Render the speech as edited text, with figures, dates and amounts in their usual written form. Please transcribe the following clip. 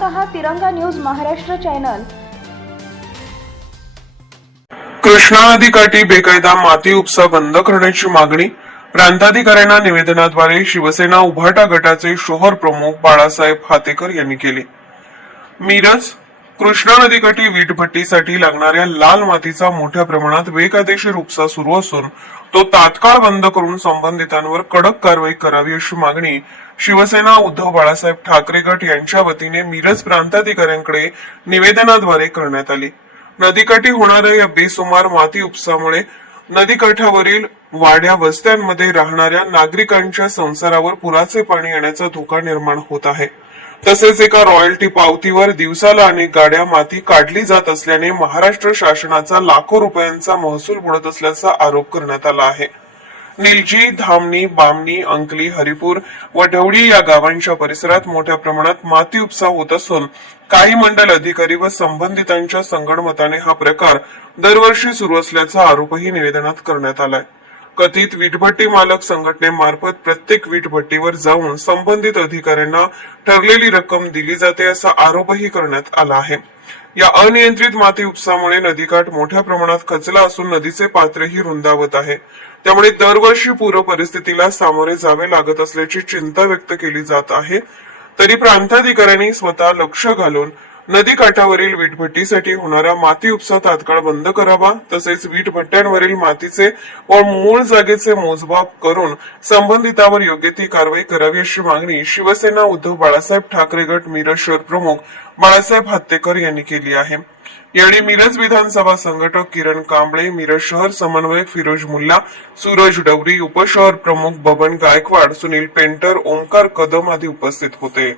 पाहत आहात तिरंगा न्यूज महाराष्ट्र चॅनल। कृष्णा नदीकाठी बेकायदा माती उपसा बंद करण्याची मागणी प्रांताधिकाऱ्यांना निवेदनाद्वारे शिवसेना उभाटा गटाचे शहर प्रमुख बाळासाहेब हातेकर यांनी केली। मिरज कृष्णा नदीकाठी वीटभट्टीसाठी लागणाऱ्या लाल मातीचा मोठ्या प्रमाणात बेकायदेशीर उपसा सुरू असून तो तात्काळ बंद करून संबंधितांवर कडक कारवाई करावी अशी मागणी शिवसेना उद्धव बाळासाहेब ठाकरे गट यांच्या वतीने मिरज प्रांताधिकाऱ्यांकडे निवेदनाद्वारे करण्यात आली। नदीकाठी होणाऱ्या या बेसुमार माती उपसामुळे नदीकाठावरील वाड्या वस्त्यांमध्ये राहणाऱ्या नागरिकांच्या संसारावर पुराचे पाणी येण्याचा धोका निर्माण होत आहे। तसेच एका रॉयल्टी पावतीवर दिवसाला अनेक गाड्या माती काढली जात असल्याने महाराष्ट्र शासनाचा लाखो रुपयांचा महसूल बुडत असल्याचा आरोप करण्यात आला आहे। निलजी, धामणी, बामणी, अंकली, हरिपूर व ढवळी या गावांच्या परिसरात मोठ्या प्रमाणात माती उपसा होत असून काही मंडल अधिकारी व संबंधितांच्या संगनमताने हा प्रकार दरवर्षी सुरू असल्याचा आरोपही निवेदनात करण्यात आलाय। कथित वीटभट्टी मालक संघटनेमार्फत प्रत्येक वीटभट्टीवर जाऊन संबंधित अधिकाऱ्यांना ठरलेली रक्कम दिली जाते असा आरोपही करण्यात आला आहे। या अनियंत्रित माती उपसामुळे नदीकाठ मोठ्या प्रमाणात खचला असून नदीचे पात्रही रुंदावत आहे। त्यामुळे दरवर्षी पूर परिस्थितीला सामोरे जावे लागत असल्याची चिंता व्यक्त केली जात आहे। तरी प्रांताधिकाऱ्यांनी स्वतः लक्ष घालून नदीकाठावरील वीटभट्टीसाठी होणारा माती उपसा तात्काळ बंद करावा, तसेच वीटभट्ट्यांवरील मातीचे व मूळ जागेचे मोजमाप करून संबंधितावर योग्य ती कारवाई करावी अशी मागणी शिवसेना उद्धव बाळासाहेब ठाकरे गट मिरज शहर प्रमुख बाळासाहेब हातेकर यांनी केली आहे। यावेळी मिरज विधानसभा संघटक किरण कांबळे, मिरज शहर समन्वयक फिरोज मुल्ला, सूरज डवरी, उपशहर प्रमुख बबन गायकवाड, सुनील पेंटर, ओमकार कदम आदी उपस्थित होते।